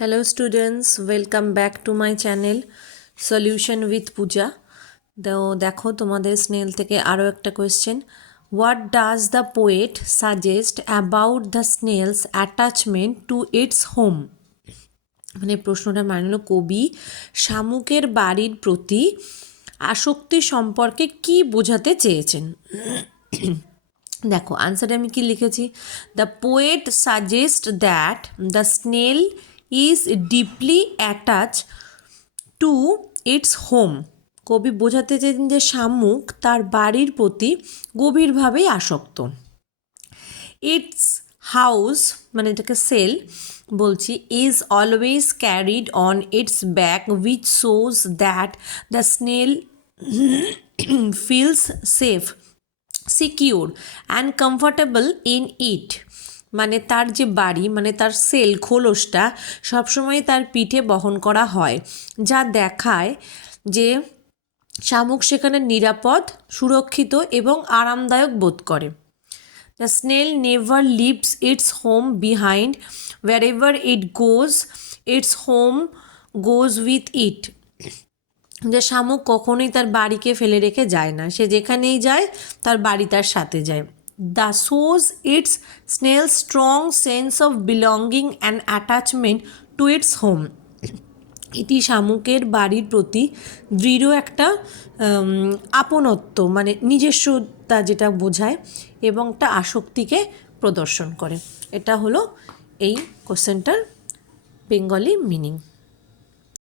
Hello students, welcome back to my channel Solution with Pooja. দেখো তোমাদের snail থেকে আরও একটা question. What does the poet suggest about the snails attachment to its home? মানে প্রশ্নটার মানে হলো কবি শামুকের বাড়ির প্রতি আসক্তি সম্পর্কে কি বোঝাতে চেয়েছেন। দেখো আনসারে আমি কি লিখেছি, the poet suggest that the snail is deeply attach to its home. কবি বোঝাতে চেয়েছেন যে শামুক তার বাড়ির প্রতি গভীরভাবেই আসক্ত। ইটস হাউস মানে এটাকে সেল বলছি, is always carried on it's back which shows that the snail feels safe, secure and comfortable in it. মানে তার যে বাড়ি মানে তার সেল খোলসটা সবসময় তার পিঠে বহন করা হয়, যা দেখায় যে শামুক সেখানে নিরাপদ, সুরক্ষিত এবং আরামদায়ক বোধ করে। The snail never leaves its home behind, wherever it goes its home goes with it। যে শামুক কখনোই তার বাড়িকে ফেলে রেখে যায় না, সে যেখানেই যায় তার বাড়ি তার সাথে যায়। The shows it's snail strong sense of belonging and attachment to its home. এটি শামুকের বাড়ির প্রতি দৃঢ় একটা আপনত্ব মানে নিজস্বতা যেটা বোঝায় এবং একটা আসক্তিকে প্রদর্শন করে। এটা হলো এই কোশ্চেনটার বেঙ্গলি মিনিং।